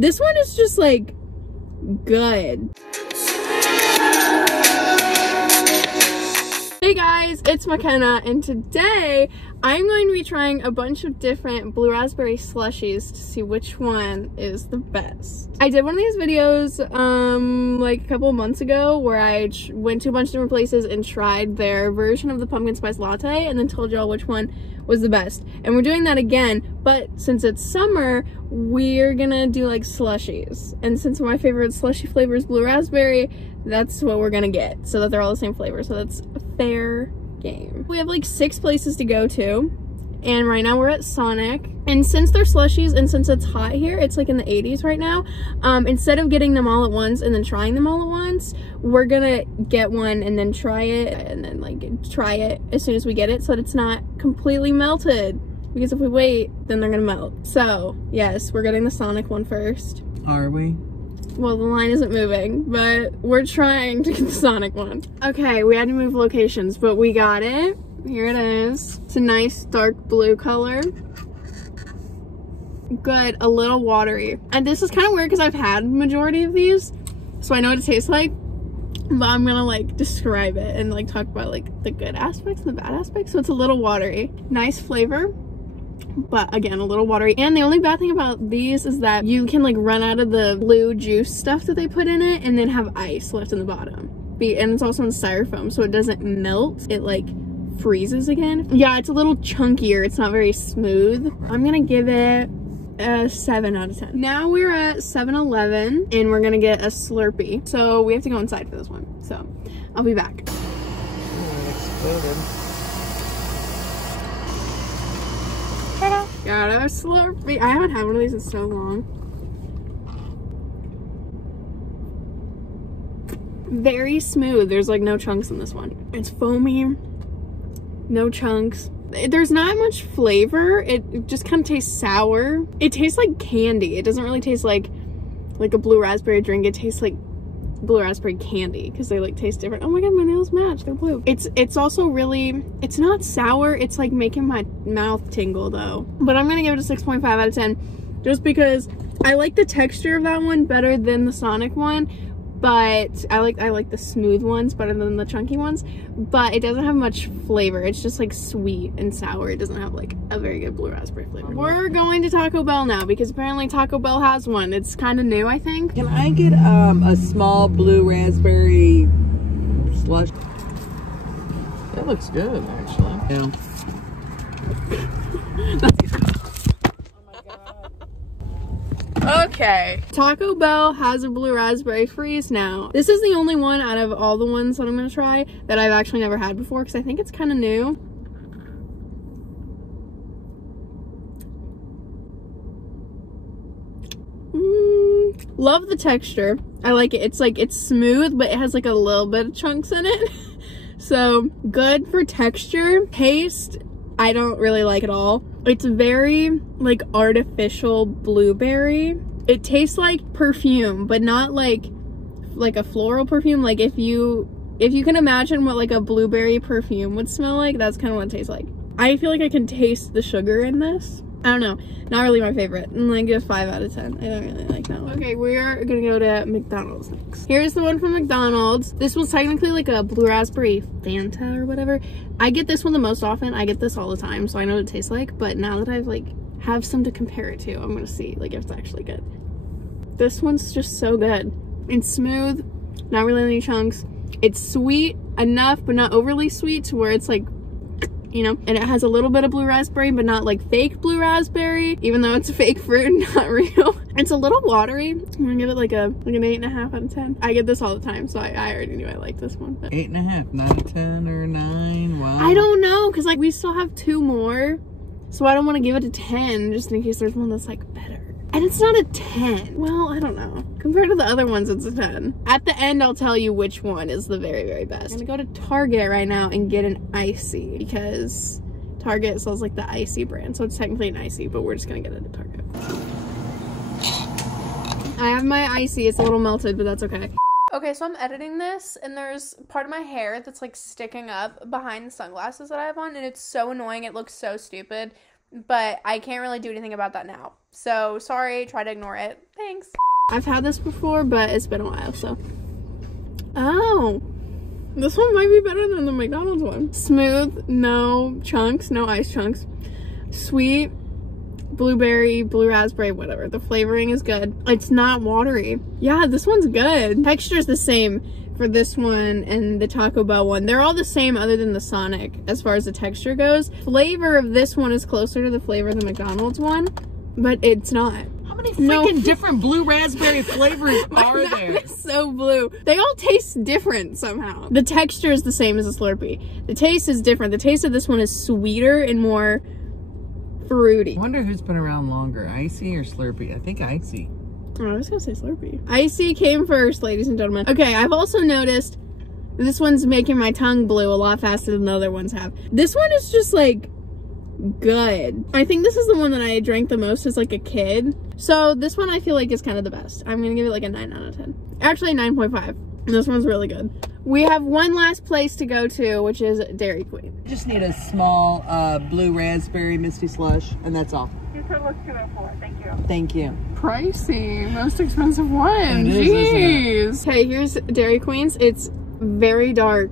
This one is just like good. Hey guys, it's Mikinna, and today I'm going to be trying a bunch of different blue raspberry slushies to see which one is the best. I did one of these videos like a couple of months ago where I went to a bunch of different places and tried their version of the pumpkin spice latte and then told y'all which one was the best. And we're doing that again, but since it's summer, we're gonna do like slushies. And since my favorite slushie flavor is blue raspberry, that's what we're gonna get, so that they're all the same flavor, so that's a fair game. We have like 6 places to go to, and right now we're at Sonic. And since they're slushies and since it's hot here, it's like in the 80s right now, instead of getting them all at once and then trying them all at once, we're gonna get one and then try it, and then like try it as soon as we get it so that it's not completely melted, because if we wait, then they're gonna melt. So yes, we're getting the Sonic one first. Are we? Well, the line isn't moving, but we're trying to get the Sonic one. Okay, we had to move locations, but we got it. Here it is. It's a nice dark blue color. Good, a little watery. And this is kind of weird because I've had majority of these, so I know what it tastes like, but I'm gonna like describe it and like talk about like the good aspects and the bad aspects. So it's a little watery. Nice flavor, but again, a little watery. And the only bad thing about these is that you can like run out of the blue juice stuff that they put in it and then have ice left in the bottom. And it's also in styrofoam, so it doesn't melt. It like freezes again. Yeah, it's a little chunkier. It's not very smooth. I'm gonna give it a 7 out of 10. Now we're at 7-Eleven and we're gonna get a Slurpee. So we have to go inside for this one. So I'll be back. Got a Slurpee. I haven't had one of these in so long. Very smooth. There's like no chunks in this one. It's foamy, no chunks. There's not much flavor. It just kind of tastes sour. It tastes like candy. It doesn't really taste like a blue raspberry drink. It tastes like blue raspberry candy because they like taste different. Oh my god, my nails match. They're blue. It's also really, it's not sour. It's like making my mouth tingle though. But I'm gonna give it a 6.5 out of 10 just because I like the texture of that one better than the Sonic one. But I like the smooth ones better than the chunky ones, but it doesn't have much flavor. It's just like sweet and sour. It doesn't have like a very good blue raspberry flavor. We're going to Taco Bell now because apparently Taco Bell has one. It's kind of new, I think. Can I get a small blue raspberry slush? That looks good, actually. Yeah. Okay, Taco Bell has a blue raspberry freeze now. This is the only one out of all the ones that I'm gonna try that I've actually never had before because I think it's kind of new. Love the texture. I like it. It's smooth, but it has like a little bit of chunks in it. So good for texture. Taste, I don't really like at all. It's very like artificial blueberry. It tastes like perfume, but not like a floral perfume. Like if you can imagine what like a blueberry perfume would smell like, that's kind of what it tastes like. I feel like I can taste the sugar in this. I don't know, not really my favorite. I'm gonna give 5 out of 10. I don't really like that one. Okay, we are gonna go to McDonald's next. Here's the one from McDonald's. This one's technically like a blue raspberry Fanta or whatever. I get this one the most often. I get this all the time, so I know what it tastes like, but now that I've like have some to compare it to, I'm gonna see like if it's actually good. This one's just so good. It's smooth, not really any chunks. It's sweet enough, but not overly sweet to where it's like, you know, and it has a little bit of blue raspberry, but not like fake blue raspberry, even though it's a fake fruit, not real. It's a little watery. I'm gonna give it like an 8.5 out of 10. I get this all the time, so I already knew I liked this one. But 8.5, not a 10 or 9. Wow. I don't know, because like we still have 2 more, so I don't want to give it a 10 just in case there's one that's like better. And it's not a 10. Well, I don't know. Compared to the other ones, it's a 10. At the end, I'll tell you which one is the very, very best. I'm gonna go to Target right now and get an Icy because Target sells like the Icy brand. So it's technically an Icy, but we're just gonna get it at Target. I have my Icy. It's a little melted, but that's okay. Okay, so I'm editing this and there's part of my hair that's like sticking up behind the sunglasses that I have on, and it's so annoying. It looks so stupid, but I can't really do anything about that now. So sorry, try to ignore it. Thanks. I've had this before, but it's been a while, so. Oh, this one might be better than the McDonald's one. Smooth, no chunks, no ice chunks. Sweet, blueberry, blue raspberry, whatever. The flavoring is good. It's not watery. Yeah, this one's good. Texture's the same for this one and the Taco Bell one. They're all the same other than the Sonic as far as the texture goes. Flavor of this one is closer to the flavor of the McDonald's one, but it's not. How many freaking different blue raspberry flavors are there? It's so blue. They all taste different somehow. The texture is the same as a Slurpee. The taste is different. The taste of this one is sweeter and more fruity. I wonder who's been around longer, Icy or Slurpee? I think Icy. Oh, I was gonna say Slurpee. Icy came first, ladies and gentlemen. Okay, I've also noticed this one's making my tongue blue a lot faster than the other ones have. This one is just like good. I think this is the one that I drank the most as like a kid. So this one I feel like is kind of the best. I'm gonna give it like a 9 out of 10. Actually 9.5. This one's really good. We have one last place to go to, which is Dairy Queen. I just need a small blue raspberry Misty Slush, and that's all. Your total is $204. Thank you. Thank you. Pricey. Most expensive one. It is, jeez. Okay, here's Dairy Queen's. It's very dark.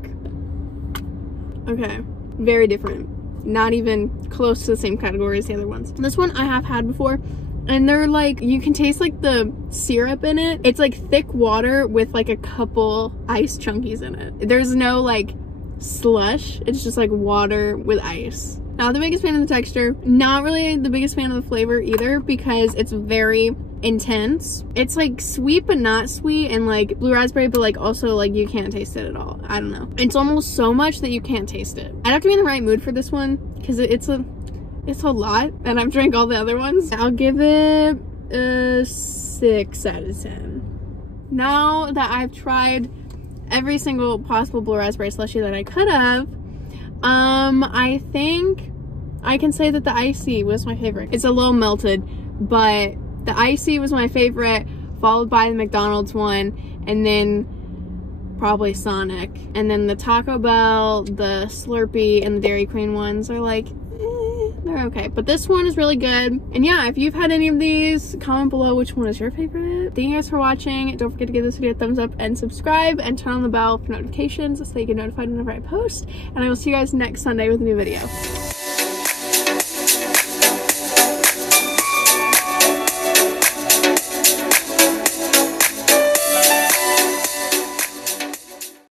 Okay. Very different. Not even close to the same category as the other ones. This one I have had before. And they're like, you can taste like the syrup in it. It's like thick water with like a couple ice chunkies in it. There's no like slush. It's just like water with ice. Not the biggest fan of the texture. Not really the biggest fan of the flavor either because it's very intense. It's like sweet but not sweet and like blue raspberry but like also like you can't taste it at all. I don't know. It's almost so much that you can't taste it. I'd have to be in the right mood for this one because it's a lot and I've drank all the other ones. I'll give it a 6 out of 10. Now that I've tried every single possible blue raspberry slushie that I could have, I think I can say that the Icy was my favorite. It's a little melted, but the Icy was my favorite, followed by the McDonald's one, and then probably Sonic. And then the Taco Bell, the Slurpee, and the Dairy Queen ones are like, they're okay. But this one is really good. And yeah, if you've had any of these, comment below which one is your favorite. Thank you guys for watching. Don't forget to give this video a thumbs up and subscribe and turn on the bell for notifications so you get notified whenever I post. And I will see you guys next Sunday with a new video.